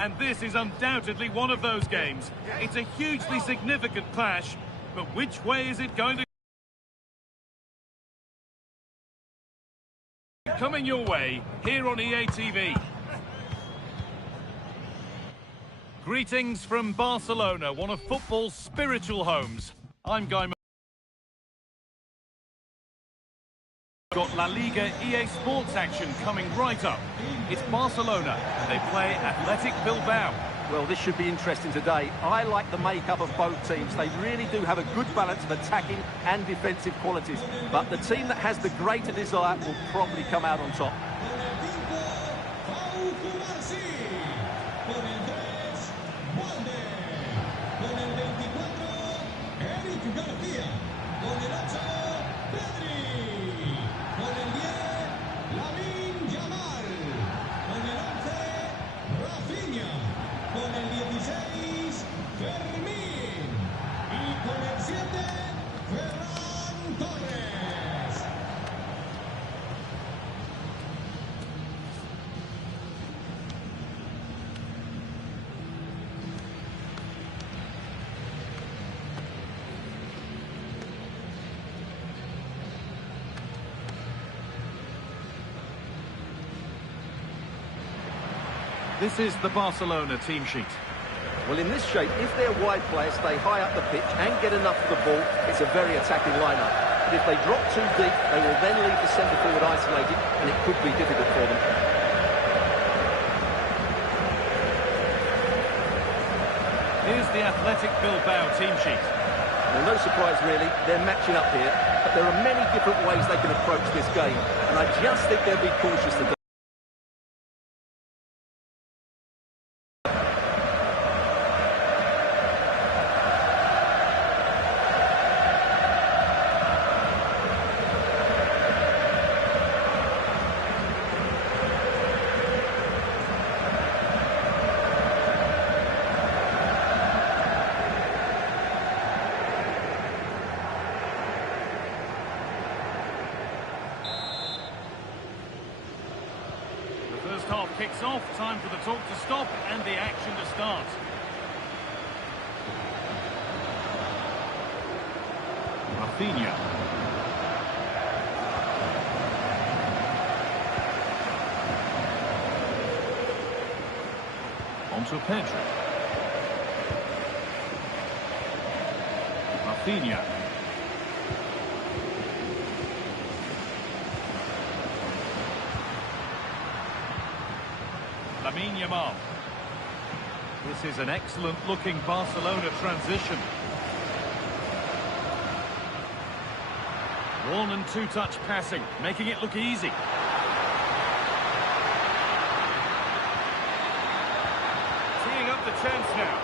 And this is undoubtedly one of those games. It's a hugely significant clash, but which way is it going to go? Coming your way here on EA TV. Greetings from Barcelona, one of football's spiritual homes. I'm Guy. Got La Liga EA Sports action coming right up. It's Barcelona, and they play Athletic Bilbao. Well, this should be interesting today. I like the makeup of both teams. They really do have a good balance of attacking and defensive qualities. But the team that has the greater desire will probably come out on top. This is the Barcelona team sheet. Well, in this shape, if their wide players stay high up the pitch and get enough of the ball, it's a very attacking lineup. But if they drop too deep, they will then leave the centre-forward isolated, and it could be difficult for them. Here's the Athletic Bilbao team sheet. Well, no surprise, really. They're matching up here, but there are many different ways they can approach this game, and I just think they'll be cautious today. Half kicks off, time for the talk to stop and the action to start. Rafinha. Onto Pedro. Rafinha. Yamal. This is an excellent-looking Barcelona transition. One- and two-touch passing, making it look easy. Teeing up the chance now.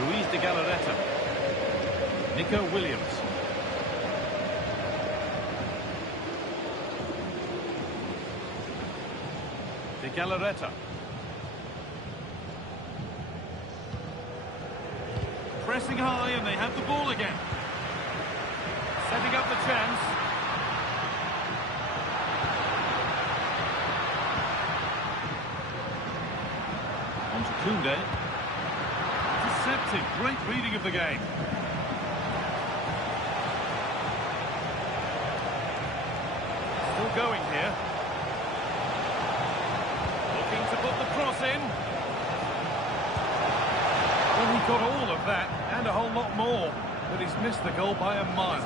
Luis de Galarreta. Nico Williams. De Galarreta. Pressing high and they have the ball again. Setting up the chance. On to Koundé. Deceptive, great reading of the game. Still going here. To put the cross in. Well, he got all of that and a whole lot more, but he's missed the goal by a mile.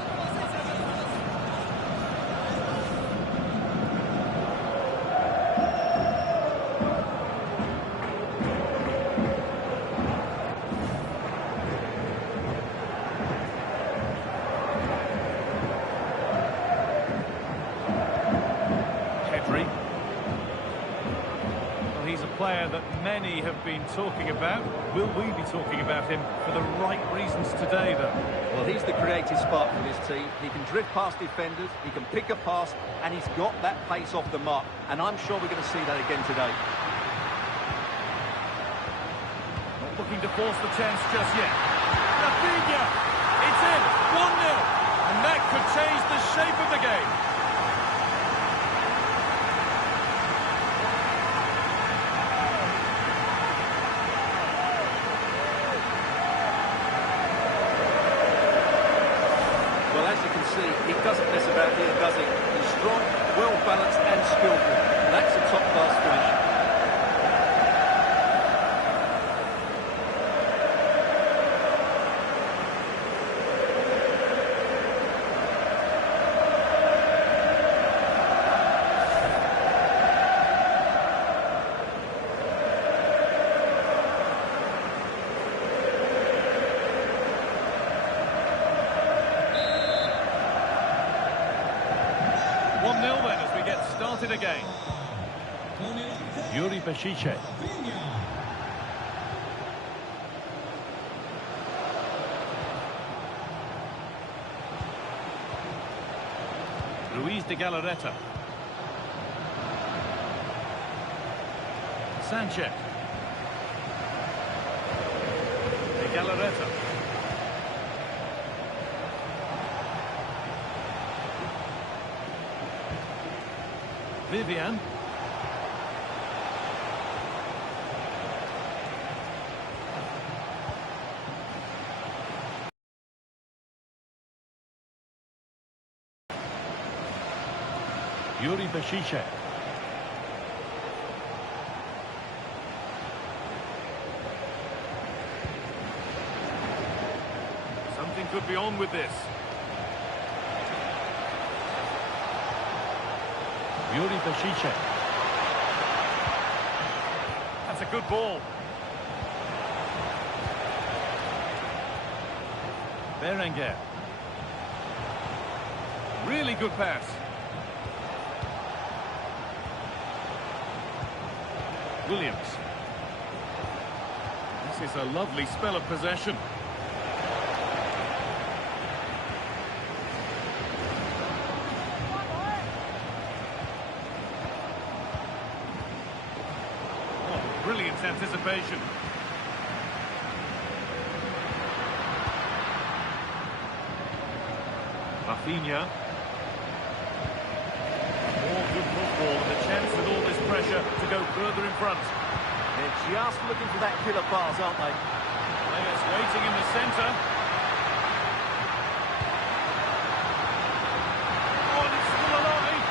Player that many have been talking about. Will we be talking about him for the right reasons today, though? Well, he's the creative spark for this team. He can drift past defenders, he can pick a pass, and he's got that pace off the mark. And I'm sure we're going to see that again today. Not looking to force the chance just yet. Rafinha! It's in! 1-0! And that could change the shape of the game. doesn't mess about here, does he? He's strong, well-balanced and skillful. That's a top-class finish. 1-0 then as we get started again. Yuri Bešice. Luis de Galarreta. Sanchez. De Galarreta. Vivian. Yuri Bešice. Something could be on with this. Yuri Bešice. That's a good ball. Berenguer. Really good pass. Williams. This is a lovely spell of possession. Oh, brilliant anticipation. Rafinha. More good football and a chance with all this pressure to go further in front. They're just looking for that killer pass, aren't they? Players waiting in the centre. Oh, and it's still alive.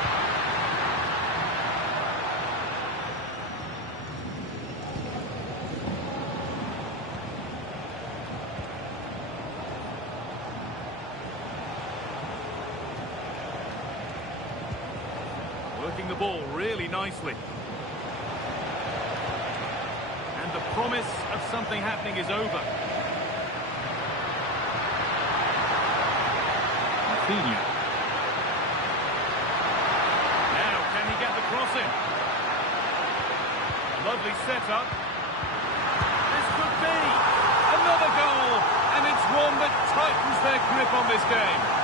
Working the ball really nicely. The promise of something happening is over. Rafinha. Now, can he get the cross in? Lovely setup. This could be another goal, and it's one that tightens their grip on this game.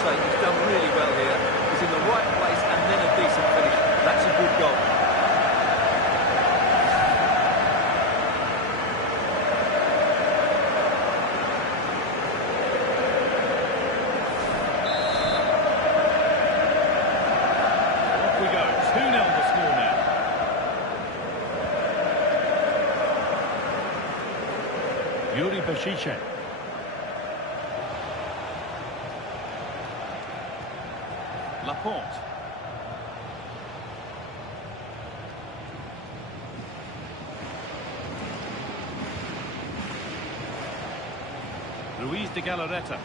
He's done really well here. He's in the right place and then a decent finish. That's a good goal. Off we go. 2-0 the score now. Yuri Bešice. Laporte. Luis de Galarreta.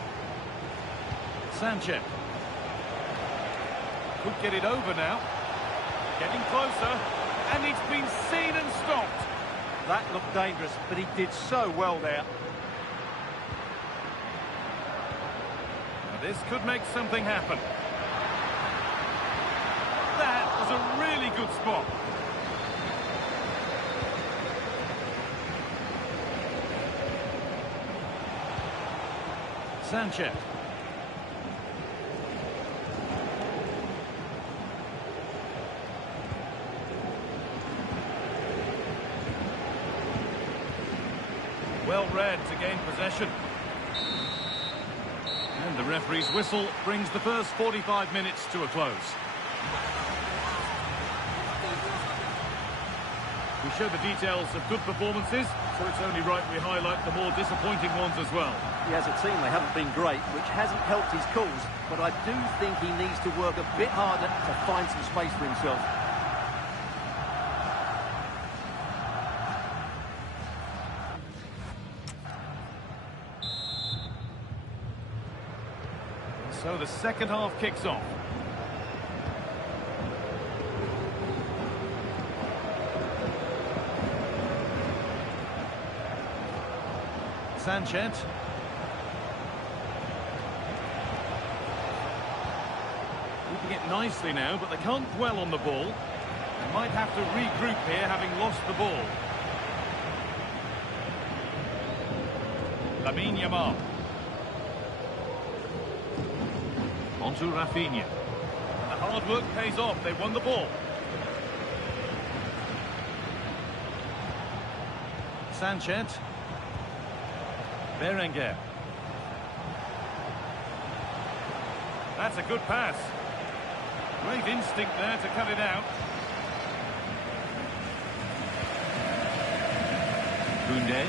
Sanchez. Could get it over now. Getting closer. And it's been seen and stopped. That looked dangerous, but he did so well there. Now this could make something happen. That was a really good spot. Sanchez. Well read to gain possession. And the referee's whistle brings the first 45 minutes to a close. We show the details of good performances, so it's only right we highlight the more disappointing ones as well. Yeah, as a team, they haven't been great, which hasn't helped his cause, but I do think he needs to work a bit harder to find some space for himself. So the second half kicks off. Sanchez. Keeping it nicely now, but they can't dwell on the ball. They might have to regroup here, having lost the ball. Lamine Yamal. Onto Rafinha. The hard work pays off. They won the ball. Sanchez. Berenguer. That's a good pass. Great instinct there to cut it out. Koundé.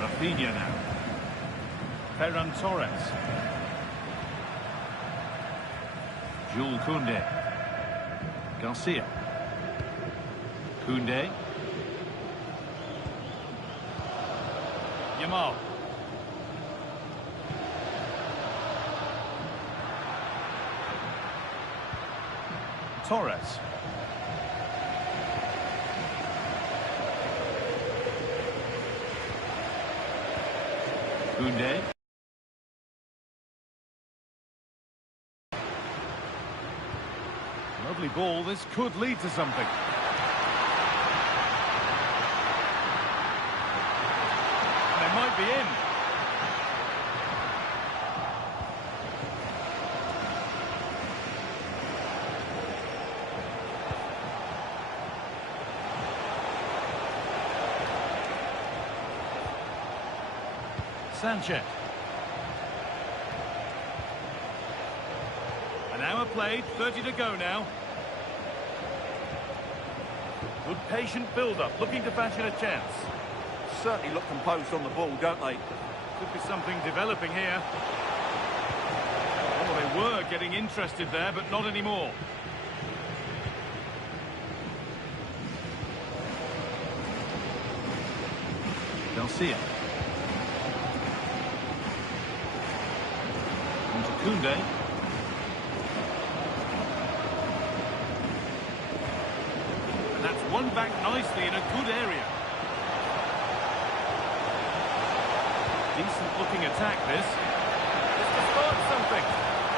Rafinha now. Ferran Torres. Jules Koundé. Garcia. Koundé. Yamal. Torres. Koundé. Lovely ball. This could lead to something. They might be in. Sanchez. An hour played, 30 to go now. Good patient build-up, looking to fashion a chance. Certainly look composed on the ball, don't they? Could be something developing here. Oh, they were getting interested there, but not anymore. Garcia. Onto Koundé. And that's won back nicely in a good area. Decent looking attack, this. This could start something.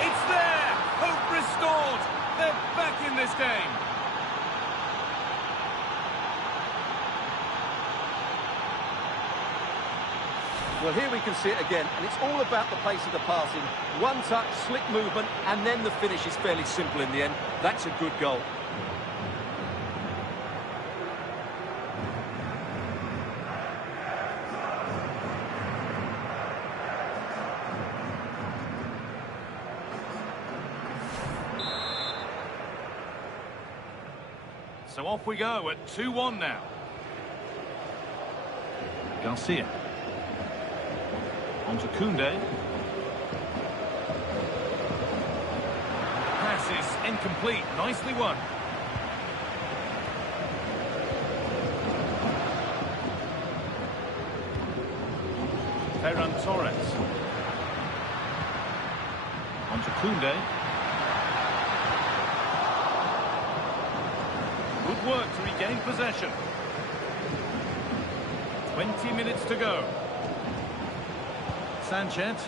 It's there! Hope restored! They're back in this game. Well, here we can see it again, and it's all about the pace of the passing. One touch, slick movement, and then the finish is fairly simple in the end. That's a good goal. So off we go at 2-1 now. Garcia. Onto Koundé. Pass is incomplete. Nicely won. Ferran Torres. Onto Koundé. Good work to regain possession. 20 minutes to go. Sanchez.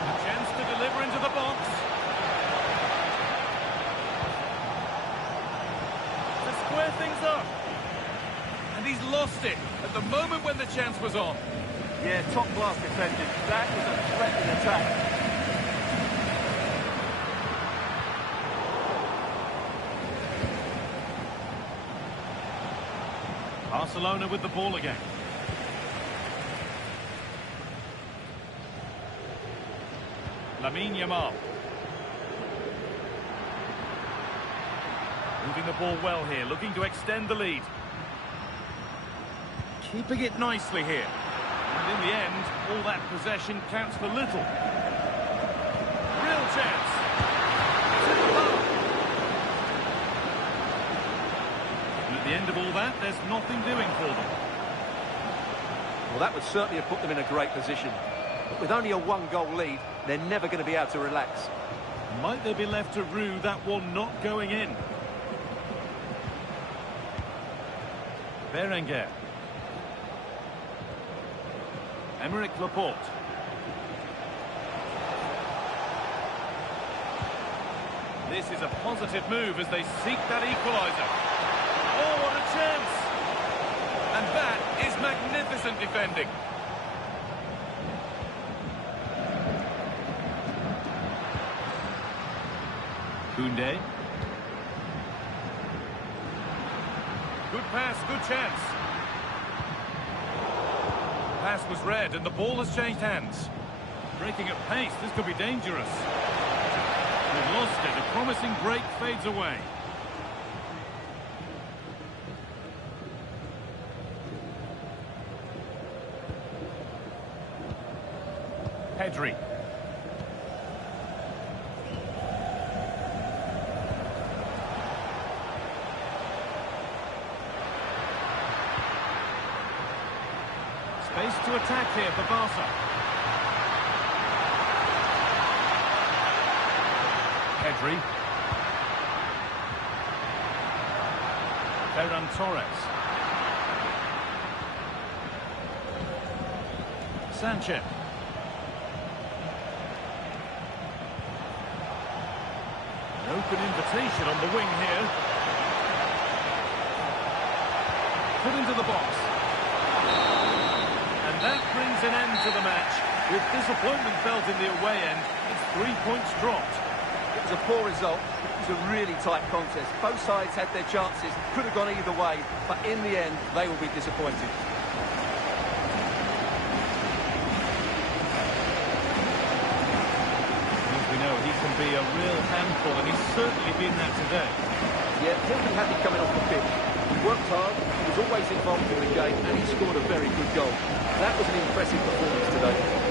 A chance to deliver into the box. To square things up. And he's lost it at the moment when the chance was on. Yeah, top-class defending. That was a threatening attack. Barcelona with the ball again. Lamine Yamal. Moving the ball well here, looking to extend the lead. Keeping it nicely here. And in the end, all that possession counts for little. Real chance. To the bar. And at the end of all that, there's nothing doing for them. Well, that would certainly have put them in a great position. But with only a one-goal lead, they're never going to be able to relax. Might they be left to rue that one not going in? Berenguer. Emerick Laporte. This is a positive move as they seek that equaliser. Oh, what a chance! And that is magnificent defending. Koundé. Good pass, good chance. Pass was read and the ball has changed hands. Breaking at pace, this could be dangerous. They've lost it, a promising break fades away. Pedri. Space to attack here for Barça. Pedri. Ferran Torres. Sanchez. An open invitation on the wing here. Put into the box. And that brings an end to the match. With disappointment felt in the away end, it's 3 points dropped. It was a poor result. It was a really tight contest. Both sides had their chances, could have gone either way, but in the end, they will be disappointed. As we know, he can be a real handful, and he's certainly been that today. Yeah, he'll be happy coming off the pitch. He worked hard, he was always involved in the game, and he scored a very good goal. That was an impressive performance today.